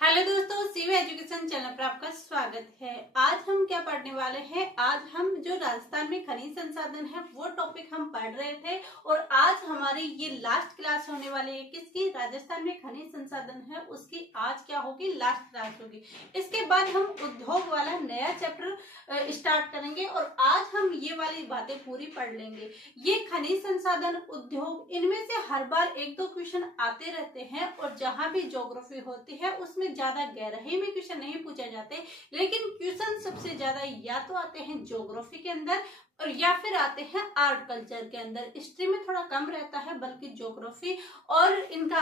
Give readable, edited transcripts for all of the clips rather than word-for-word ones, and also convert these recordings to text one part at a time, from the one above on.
Hello दोस्तों, CV education channel पर आपका स्वागत है। आज हम क्या पढ़ने वाले हैं? आज हम जो राजस्थान में खनिज संसाधन है वो टॉपिक हम पढ़ रहे थे और आज हमारी ये लास्ट क्लास होने वाली है। किसकी? राजस्थान में खनिज संसाधन है उसकी आज क्या होगी? लास्ट क्लास होगी। इसके बाद हम उद्योग वाला नया चैप्टर स्टार्ट करेंगे और आज हम ये वाली बातें पूरी पढ़ लेंगे। ये खनिज संसाधन, उद्योग, इनमें से हर बार एक दो क्वेश्चन आते रहते हैं और जहां भी ज्योग्राफी होती है उसमें ज्यादा गहराई में क्वेश्चन नहीं पूछे जाते, लेकिन क्वेश्चन सबसे ज्यादा या तो आते हैं ज्योग्राफी के अंदर और या फिर आते हैं आर्ट कल्चर के अंदर। हिस्ट्री में थोड़ा कम रहता है, बल्कि ज्योग्राफी और इनका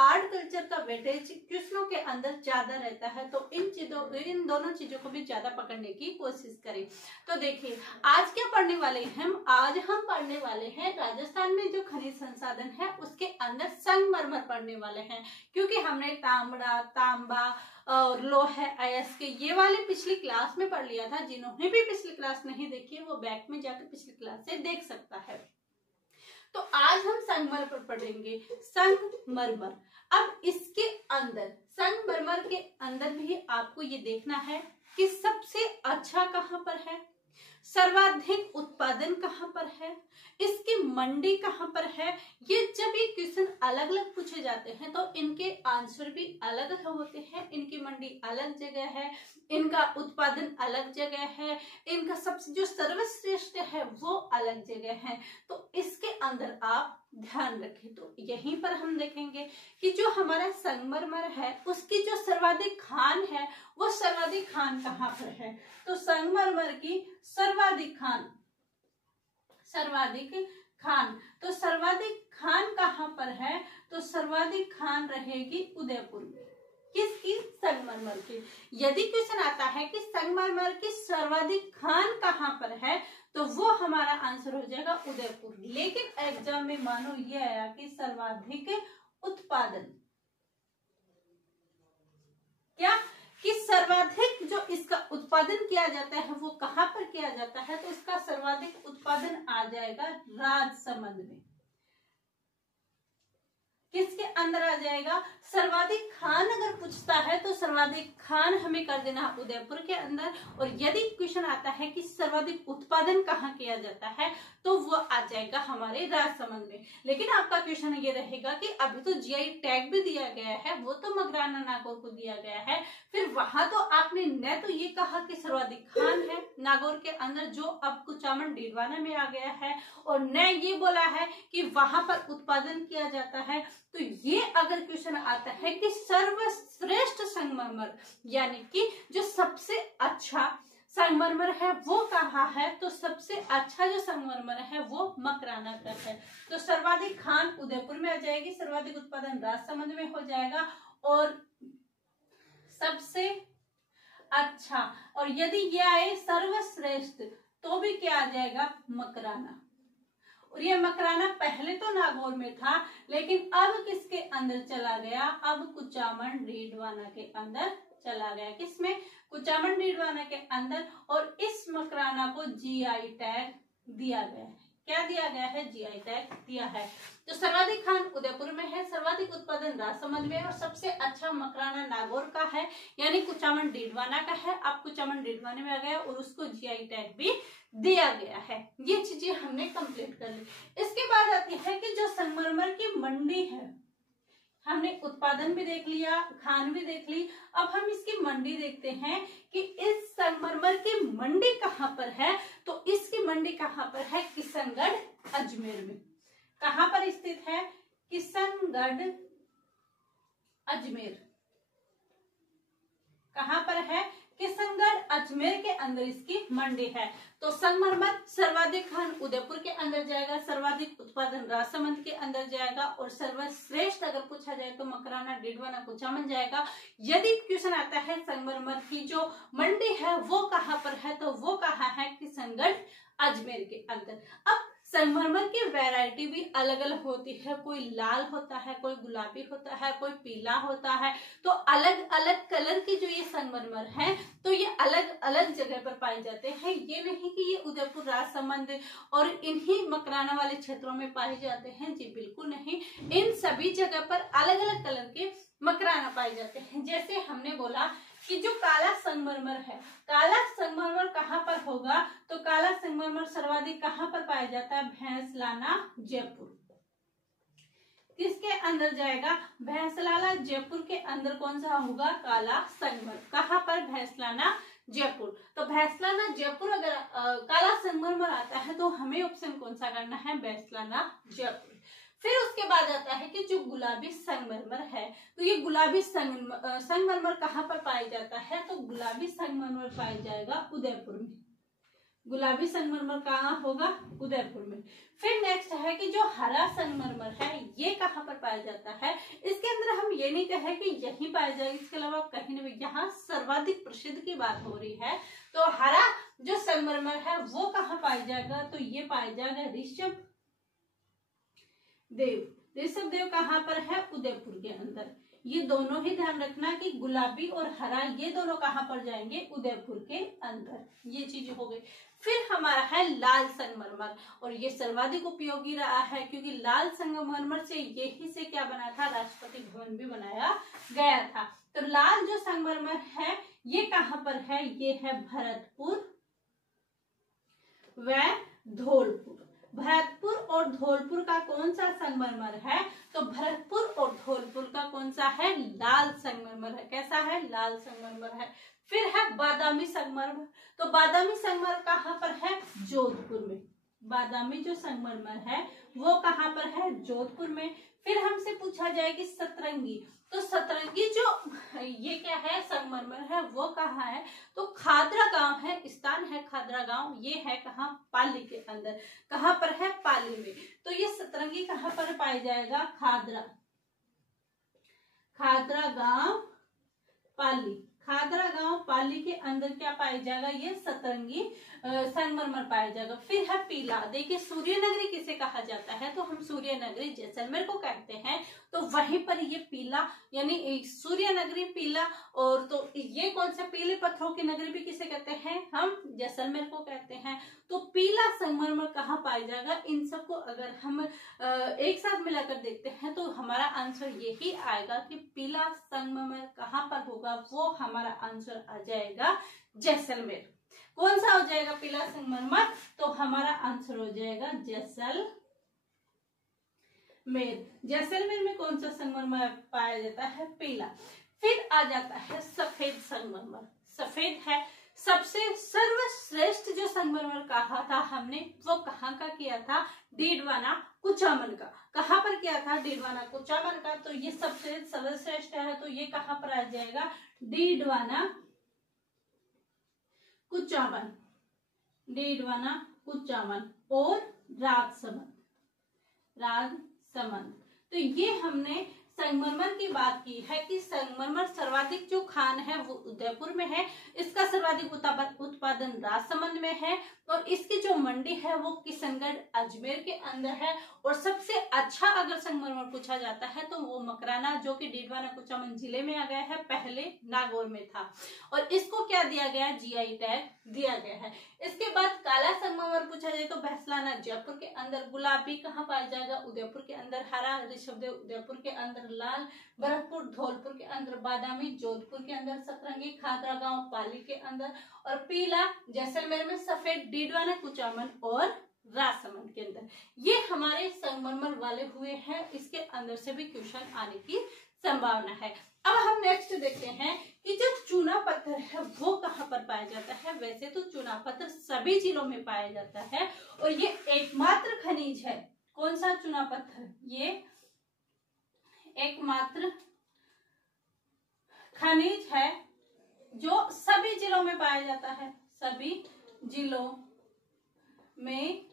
आर्ट कल्चर का वेटेज क्वेश्चनों के अंदर ज्यादा रहता है। तो इन दोनों चीजों को भी ज्यादा पकड़ने की कोशिश करें। तो देखिए आज क्या पढ़ने वाले हैं हम? आज हम पढ़ने वाले हैं राजस्थान में जो खनिज संसाधन है उसके अंदर संगमरमर पढ़ने वाले हैं, क्योंकि हमने तांबा, तांबा और लोहा, अयस्क ये वाले पिछली क्लास में पढ़ लिया था। जिन्होंने भी पिछली क्लास नहीं देखी है वो बैक में जाकर पिछली क्लास से देख सकता है। तो आज हम संगमरमर पढ़ेंगे। संगमरमर, अब इसके अंदर संगमरमर के अंदर भी आपको ये देखना है कि सबसे अच्छा कहाँ पर है, सर्वाधिक उत्पादन कहाँ पर है, इसकी मंडी कहाँ पर है। ये जब ये क्वेश्चन अलग अलग पूछे जाते हैं तो इनके आंसर भी अलग अलग होते हैं। इनकी मंडी अलग जगह है, इनका उत्पादन अलग जगह है, इनका सबसे जो सर्वश्रेष्ठ है वो अलग जगह है। तो इसके अंदर आप ध्यान रखें। तो यहीं पर हम देखेंगे कि जो हमारा संगमरमर है उसकी जो सर्वाधिक खान है वो सर्वाधिक खान कहाँ पर है। तो संगमरमर की सर्वाधिक खान तो सर्वाधिक खान कहाँ पर है? तो सर्वाधिक खान रहेगी उदयपुर में। किसकी? संगमरमर की। यदि क्वेश्चन आता है कि संगमरमर की सर्वाधिक खान कहाँ पर है तो वो हमारा आंसर हो जाएगा उदयपुर। लेकिन एग्जाम में मानो ये आया कि सर्वाधिक उत्पादन, क्या कि सर्वाधिक जो इसका उत्पादन किया जाता है वो कहां पर किया जाता है? तो इसका सर्वाधिक उत्पादन आ जाएगा राजसमंद में। किसके अंदर आ जाएगा? सर्वाधिक खान अगर पूछता है तो सर्वाधिक खान हमें कर देना है उदयपुर के अंदर। और यदि क्वेश्चन आता है कि सर्वाधिक उत्पादन कहाँ किया जाता है तो वो आ जाएगा हमारे राजसमंद में। लेकिन आपका क्वेश्चन ये रहेगा कि अभी तो जीआई टैग भी दिया गया है, वो तो मकराना नागौर को दिया गया है, फिर वहां तो आपने न तो ये कहा कि सर्वाधिक खान है नागौर के अंदर जो अब कुचामन डीडवाना में आ गया है, और न ये बोला है कि वहां पर उत्पादन किया जाता है। तो ये अगर क्वेश्चन आता है कि सर्वश्रेष्ठ संगमरमर यानी कि जो सबसे अच्छा संगमरमर है वो कहाँ है, तो सबसे अच्छा जो संगमरमर है वो मकराना का है। तो सर्वाधिक खान उदयपुर में आ जाएगी, सर्वाधिक उत्पादन राजसमंद में हो जाएगा और सबसे अच्छा, और यदि ये आए सर्वश्रेष्ठ तो भी क्या आ जाएगा? मकराना। और ये मकराना पहले तो नागौर में था लेकिन अब किसके अंदर चला गया? अब कुचामन डीडवाना के अंदर चला गया। किसमें? कुचामन डीडवाना के अंदर। और इस मकराना को जीआई टैग दिया गया है। क्या दिया गया है? जीआई टैग दिया है। तो सर्वाधिक खान उदयपुर में है, सर्वाधिक उत्पादन राजसमंद में, और सबसे अच्छा मकराना नागौर का है यानी कुचामन डीडवाना का है। अब कुचामन डीडवाना में आ गया और उसको जीआई टैग भी दिया गया है। ये चीजें हमने कंप्लीट कर ली। इसके बाद आती है कि जो संगमरमर की मंडी है, हमने उत्पादन भी देख लिया, खान भी देख ली, अब हम इसकी मंडी देखते हैं कि इस संगमरमर की मंडी कहाँ पर है। तो इसकी मंडी कहाँ पर है? किशनगढ़ अजमेर में। कहाँ पर स्थित है? किशनगढ़ अजमेर। कहाँ पर है? किशनगढ़ अजमेर के अंदर इसकी मंडी है। तो संगमरमर सर्वाधिक खान उदयपुर के अंदर जाएगा, सर्वाधिक उत्पादन राजसमंद के अंदर जाएगा, और सर्वश्रेष्ठ अगर पूछा जाए तो मकराना डीडवाना कुचामन जाएगा। यदि क्वेश्चन आता है संगमरमर की जो मंडी है वो कहाँ पर है, तो वो कहाँ है? किशनगढ़ अजमेर के अंदर। अब संगमरमर की वैरायटी भी अलग अलग होती है, कोई लाल होता है, कोई गुलाबी होता है, कोई पीला होता है। तो अलग अलग कलर की जो ये संगमरमर है तो ये अलग अलग जगह पर पाए जाते हैं। ये नहीं कि ये उदयपुर, राजसमंद और इन्हीं मकराना वाले क्षेत्रों में पाए जाते हैं, जी बिल्कुल नहीं। इन सभी जगह पर अलग अलग कलर के मकराना पाए जाते हैं। जैसे हमने बोला कि जो काला संगमरमर है, काला संगमरमर कहाँ पर होगा, तो काला संगमरमर सर्वाधिक कहाँ पर पाया जाता है, भैंसलाना जयपुर। किसके अंदर जाएगा, भैंसलाना जयपुर के अंदर कौन सा होगा, काला संगमरमर। कहाँ पर, भैंसलाना जयपुर। तो भैंसलाना जयपुर अगर काला संगमरमर आता है तो हमें ऑप्शन कौन सा करना है, भैंसलाना जयपुर। फिर उसके बाद आता है कि जो गुलाबी संगमरमर है, तो ये गुलाबी संगमरमर कहाँ पर पाया जाता है, तो गुलाबी संगमरमर पाया जाएगा उदयपुर में। गुलाबी संगमरमर कहाँ होगा, उदयपुर में। फिर नेक्स्ट है कि जो हरा संगमरमर है ये कहाँ पर पाया जाता है। इसके अंदर हम ये नहीं कहे कि यहीं पाया जाएगा, इसके अलावा कहीं ना कहीं, यहाँ सर्वाधिक प्रसिद्ध की बात हो रही है। तो हरा जो संगमरमर है वो कहाँ पाया जाएगा, तो ये पाया जाएगा ऋषभ देव। ऋषभ देव कहाँ पर है, उदयपुर के अंदर। ये दोनों ही ध्यान रखना कि गुलाबी और हरा ये दोनों कहाँ पर जाएंगे, उदयपुर के अंदर। ये चीज हो गई। फिर हमारा है लाल संगमरमर, और ये सर्वाधिक उपयोगी रहा है क्योंकि लाल संगमरमर से यही से क्या बना था, राष्ट्रपति भवन भी बनाया गया था। तो लाल जो संगमरमर है ये कहाँ पर है, ये है भरतपुर व धौलपुर। भरतपुर और धौलपुर का कौन सा संगमरमर है, तो भरतपुर और धौलपुर का कौन सा है, लाल संगमरमर है। कैसा है, लाल संगमरमर है। फिर है बादामी संगमरमर, तो बादामी संगमरमर कहाँ पर है, जोधपुर में। बादामी जो संगमरमर है वो कहाँ पर है, जोधपुर में। फिर हमसे पूछा जाए कि सतरंगी, तो सतरंगी जो ये क्या है, संगमरमर है, वो कहाँ है, तो खादरा गांव है, स्थान है खादरा गांव। ये है कहाँ, पाली के अंदर। कहाँ पर है, पाली में। तो ये सतरंगी कहाँ पर पाया जाएगा, खादरा। खादरा गांव पाली, खादरा गांव पाली के अंदर क्या पाया जाएगा, ये सतरंगी संगमरमर पाया जाएगा। फिर है पीला। देखिए सूर्य नगरी किसे कहा जाता है, तो हम सूर्य नगरी जैसलमेर को कहते हैं। तो वहीं पर ये पीला यानी सूर्य नगरी पीला, और तो ये कौन सा, पीले पत्थरों की नगरी भी किसे कहते हैं, हम जैसलमेर को कहते हैं। तो पीला संगमरमर कहाँ पाया जाएगा, इन सबको अगर हम एक साथ मिलाकर देखते हैं तो हमारा आंसर यही आएगा कि पीला संगमरमर कहाँ पर होगा, वो हमारा आंसर आ जाएगा जैसलमेर। कौन सा हो जाएगा, पीला संगमरमर, तो हमारा आंसर हो जाएगा जैसलमेर। जैसलमेर में कौन सा संगमरमर पाया जाता है, पीला। फिर आ जाता है सफेद संगमरमर। सफेद है, सबसे सर्वश्रेष्ठ जो संगमरमर कहा था हमने, वो कहाँ का किया था, डीडवाना कुचामन का। कहाँ पर किया था, डीडवाना कुचामन का। तो ये सबसे सर्वश्रेष्ठ है, तो ये कहाँ पर आ जाएगा, डीडवाना कुचामन। डीडवाना कुचामन और राजसमंद। राजसमंद। तो ये हमने संगमरमर की बात की है कि संगमरमर सर्वाधिक जो खान है वो उदयपुर में है, इसका सर्वाधिक उत्पादन राजसमंद में है, और इसकी जो मंडी है वो किशनगढ़ अजमेर के अंदर है। और सबसे अच्छा अगर संगमरमर पूछा जाता है तो वो मकराना, जो कि डीडवाना कुचामन जिले में आ गया है, पहले नागौर में था, और इसको क्या दिया गया, जीआई टैग दिया गया है। इसके बाद काला संगमरमर पूछा जाए तो भैंसलाना जयपुर के अंदर, गुलाबी कहाँ पाया जाएगा, उदयपुर के अंदर, हरा ऋषभदेव उदयपुर के अंदर, लाल भरतपुर धौलपुर के अंदर, बादामी जोधपुर के अंदर, सतरंगी खादरा गांव पाली के अंदर, और पीला जैसलमेर में, सफेद डीडवाना कुचामन और राजसमंद के अंदर। ये हमारे संगमरमर वाले हुए हैं, इसके अंदर से भी क्वेश्चन आने की संभावना है। अब हम नेक्स्ट देखते हैं कि जो चूना पत्थर है वो कहाँ पर पाया जाता है। वैसे तो चूना पत्थर सभी जिलों में पाया जाता है, और ये एकमात्र खनिज है। कौन सा चूना पत्थर, ये एकमात्र खनिज है जो सभी जिलों में पाया जाता है। सभी जिलों में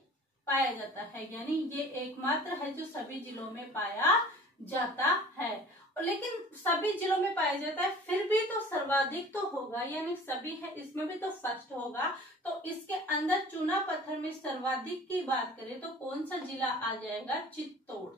पाया जाता है, यानी ये एकमात्र है जो सभी जिलों में पाया जाता है। और लेकिन सभी जिलों में पाया जाता है, फिर भी तो सर्वाधिक तो होगा, यानी सभी है, इसमें भी तो फर्स्ट होगा। तो इसके अंदर चूना पत्थर में सर्वाधिक की बात करें तो कौन सा जिला आ जाएगा, चित्तौड़।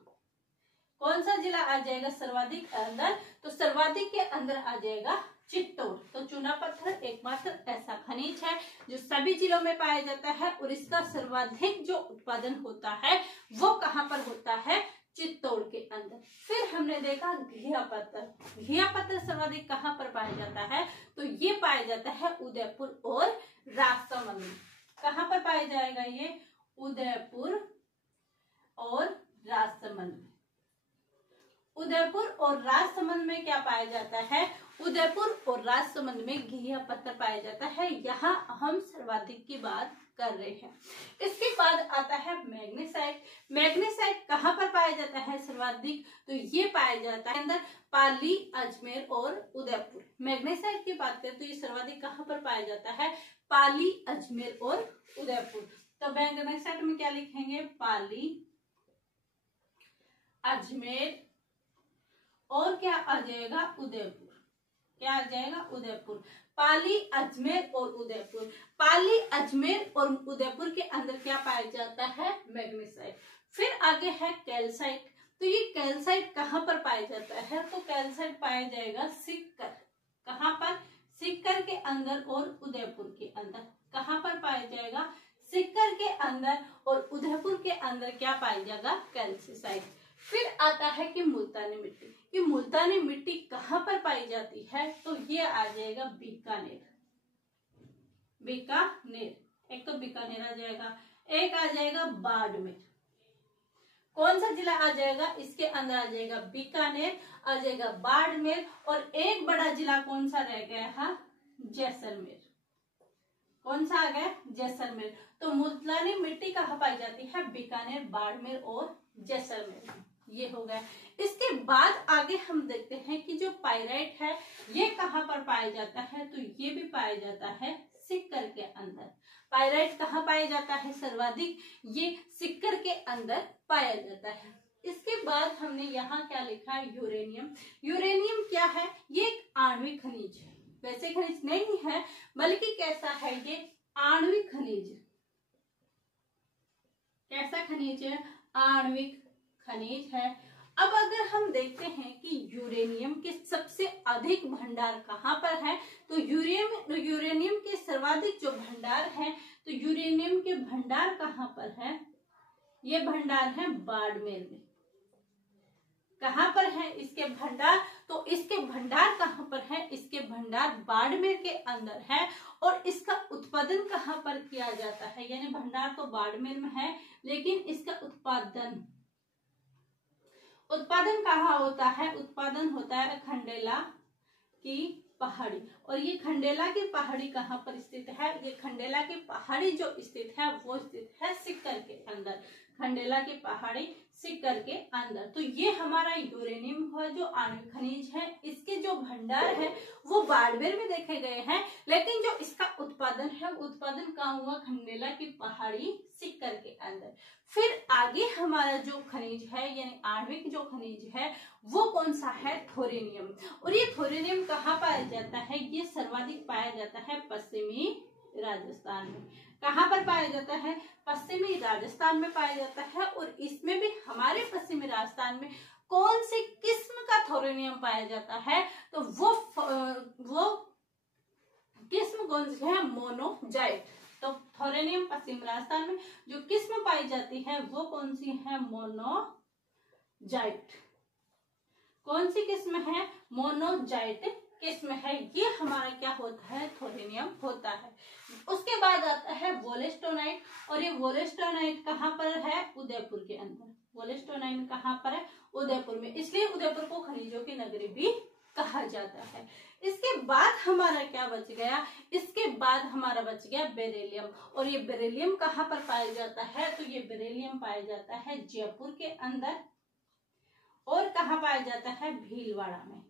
कौन सा जिला आ जाएगा सर्वाधिक अंदर, तो सर्वाधिक के अंदर आ जाएगा चित्तौड़। तो चूना पत्थर एकमात्र ऐसा खनिज है जो सभी जिलों में पाया जाता है, और इसका सर्वाधिक जो उत्पादन होता है वो कहाँ पर होता है, चित्तौड़ के अंदर। फिर हमने देखा घिया पत्थर। घिया पत्थर सर्वाधिक कहाँ पर पाया जाता है? तो ये पाया जाता है उदयपुर और राजसमंद में। कहाँ पर पाया जाएगा ये? उदयपुर और राजसमंद में। उदयपुर और राजसमंद में क्या पाया जाता है? उदयपुर और राजसमंद में घिया पत्थर पाया जाता है। यहाँ हम सर्वाधिक की बात कर रहे हैं। इसके बाद आता है मैग्नेसाइट। मैग्नेसाइट कहाँ पर पाया जाता है सर्वाधिक? तो ये पाया जाता है अंदर पाली, अजमेर और उदयपुर। मैग्नेसाइट की बात करें तो ये सर्वाधिक कहाँ पर पाया जाता है? पाली, अजमेर और उदयपुर। तो मैग्नेसाइट में क्या लिखेंगे? पाली, अजमेर और क्या आ जाएगा? उदयपुर। क्या आ जाएगा? उदयपुर। पाली, अजमेर और उदयपुर। पाली, अजमेर और उदयपुर के अंदर क्या पाया जाता है? मैग्नेसाइट। फिर आगे है कैल्साइट। तो ये कैल्साइट कहाँ पर पाया जाता है? तो कैल्साइट पाया जाएगा सीकर। कहाँ पर? सीकर के अंदर और उदयपुर के अंदर। कहाँ पर पाया जाएगा? सीकर के अंदर और उदयपुर के अंदर क्या पाया जाएगा? कैल्साइट। फिर आता है कि मुल्तानी मिट्टी। कि मुल्तानी मिट्टी कहाँ पर पाई जाती है? तो ये आ जाएगा बीकानेर। बीकानेर, एक तो बीकानेर आ जाएगा, एक आ जाएगा बाड़मेर। कौन सा जिला आ जाएगा? इसके अंदर आ जाएगा बीकानेर, आ जाएगा बाड़मेर और एक बड़ा जिला कौन सा रह गया है? जैसलमेर। कौन सा आ गया? जैसलमेर। तो मुल्तानी मिट्टी कहाँ पाई जाती है? बीकानेर, बाड़मेर और जैसलमेर। ये हो गया। इसके बाद आगे हम देखते हैं कि जो पाइराइट है ये कहाँ पर पाया जाता है? तो ये भी पाया जाता है सिक्कर के अंदर। पाइराइट कहाँ पाया जाता है सर्वाधिक? ये सिक्कर के अंदर पाया जाता है। इसके बाद हमने यहाँ क्या लिखा है? यूरेनियम। यूरेनियम क्या है? ये एक आणविक खनिज है। वैसे खनिज नहीं है बल्कि कैसा है? ये आणविक खनिज। कैसा खनिज है? आणविक खनिज है। अब अगर हम देखते हैं कि यूरेनियम के सबसे अधिक भंडार कहाँ पर है? तो यूरेनियम के सर्वाधिक जो भंडार है तो यूरेनियम के भंडार कहाँ पर है? ये भंडार है बाड़मेर में। कहाँ पर है इसके भंडार? तो इसके भंडार कहाँ पर है? इसके भंडार बाड़मेर के अंदर है। और इसका उत्पादन कहाँ पर किया जाता है? यानी भंडार तो बाड़मेर में है लेकिन इसका उत्पादन कहाँ होता है? उत्पादन होता है खंडेला की पहाड़ी। और ये खंडेला की पहाड़ी कहाँ पर स्थित है? ये खंडेला की पहाड़ी जो स्थित है वो स्थित है सिक्कर के अंदर। खंडेला की पहाड़ी सिक्कर के अंदर। तो ये हमारा यूरेनियम हुआ जो आणविक खनिज है। इसके जो भंडार है वो बाड़मेर में देखे गए हैं लेकिन जो इसका उत्पादन है उत्पादन कहाँ हुआ? खंडेला की पहाड़ी सिक्कर के अंदर। फिर आगे हमारा जो खनिज है यानी आणविक जो खनिज है वो कौन सा है? थोरेनियम। और ये थोरेनियम कहाँ पाया जाता है? ये सर्वाधिक पाया जाता है पश्चिमी राजस्थान में। कहाँ पर पाया जाता है? पश्चिमी राजस्थान में पाया जाता है। और इसमें भी हमारे पश्चिमी राजस्थान में कौन सी किस्म का थोरेनियम पाया जाता है? तो वो किस्म कौन सी है? मोनोजाइट। तो थोरेनियम पश्चिम राजस्थान में जो किस्म पाई जाती है वो कौन सी है? मोनोजाइट। कौन सी किस्म है? मोनोजाइट किस्म है। ये हमारा क्या होता है? थोरेनियम होता है। उसके बाद आता है वोलेस्टोनाइट। और ये वोलेस्टोनाइट कहाँ पर है? उदयपुर के अंदर। वोलेस्टोनाइट कहाँ पर है? उदयपुर में। इसलिए उदयपुर को खनिजों की नगरी भी कहा जाता है। इसके बाद हमारा क्या बच गया? इसके बाद हमारा बच गया बेरिलियम। और ये बेरिलियम कहाँ पर पाया जाता है? तो ये बेरिलियम पाया जाता है जयपुर के अंदर। और कहाँ पाया जाता है? भीलवाड़ा में।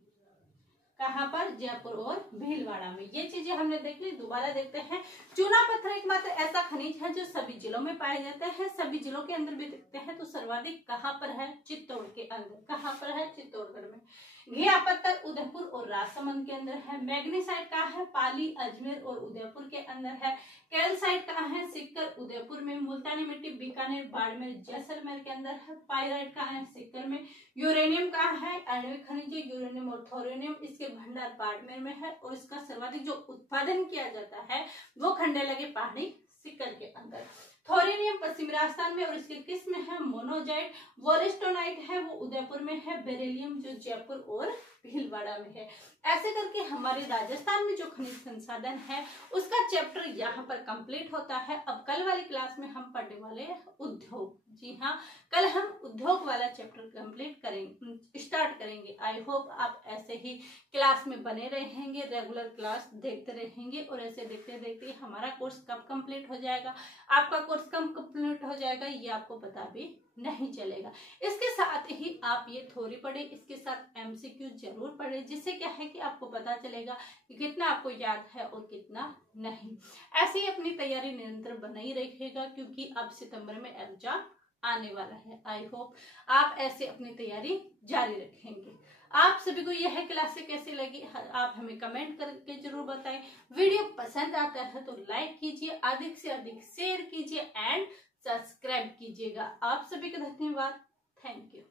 कहाँ पर? जयपुर और भीलवाड़ा में। ये चीजें हमने देख ली। दोबारा देखते हैं। चूना पत्थर एकमात्र ऐसा खनिज है जो सभी जिलों में पाया जाता है, सभी जिलों के अंदर भी देखते हैं। तो सर्वाधिक कहाँ पर है? चित्तौड़ के अंदर। कहाँ पर है? चित्तौड़गढ़ में। घिया पत्थर उदयपुर और राजसमंद के अंदर है। मैग्नेसाइट कहाँ है? पाली, अजमेर और उदयपुर के अंदर है। कैल्साइट कहाँ है? सिक्कर, उदयपुर में। मुल्तानी मिट्टी बीकानेर, बाड़मेर, जैसलमेर के अंदर है। पाइराइट कहाँ है? सिक्कर में। यूरेनियम कहाँ है? आणविक खनिज यूरेनियम और थोरेनियम, इसके भंडार बाड़मेर में है। और इसका सर्वाधिक जो उत्पादन किया जाता है वो खंडेला की पहाड़ी सिक्कर के अंदर। थोरेनियम पश्चिमी राजस्थान में और इसकी किस्म है मोनोजाइट। वोरेस्टोनाइट है वो उदयपुर में है। बेरिलियम जो जयपुर और भीलवाड़ा में है। ऐसे करके हमारे राजस्थान में जो खनिज संसाधन है उसका चैप्टर यहाँ पर कंप्लीट होता है। अब कल वाली क्लास में हम पढ़ने वाले हैं उद्योग। जी हाँ, कल हम उद्योग वाला चैप्टर कंप्लीट करेंगे, स्टार्ट करेंगे। आई होप आप ऐसे ही क्लास में बने रहेंगे, रेगुलर क्लास देखते रहेंगे और ऐसे देखते देखते हमारा कोर्स कब कंप्लीट हो जाएगा, आपका कोर्स कब कंप्लीट हो जाएगा ये आपको पता भी नहीं चलेगा। इसके साथ ही आप ये थ्योरी पढ़े, इसके साथ एमसीक्यू जरूर पढ़े, जिससे क्या है कि आपको पता चलेगा कि कितना आपको याद है और कितना नहीं। ऐसे ही अपनी तैयारी निरंतर बनाई रखिएगा क्योंकि अब सितंबर में एग्जाम आने वाला है। आई होप आप ऐसे अपनी तैयारी जारी रखेंगे। आप सभी को यह क्लासें कैसी लगी आप हमें कमेंट करके जरूर बताएं। वीडियो पसंद आता है तो लाइक कीजिए, अधिक से अधिक शेयर कीजिए एंड सब्सक्राइब कीजिएगा। आप सभी का धन्यवाद। Thank you.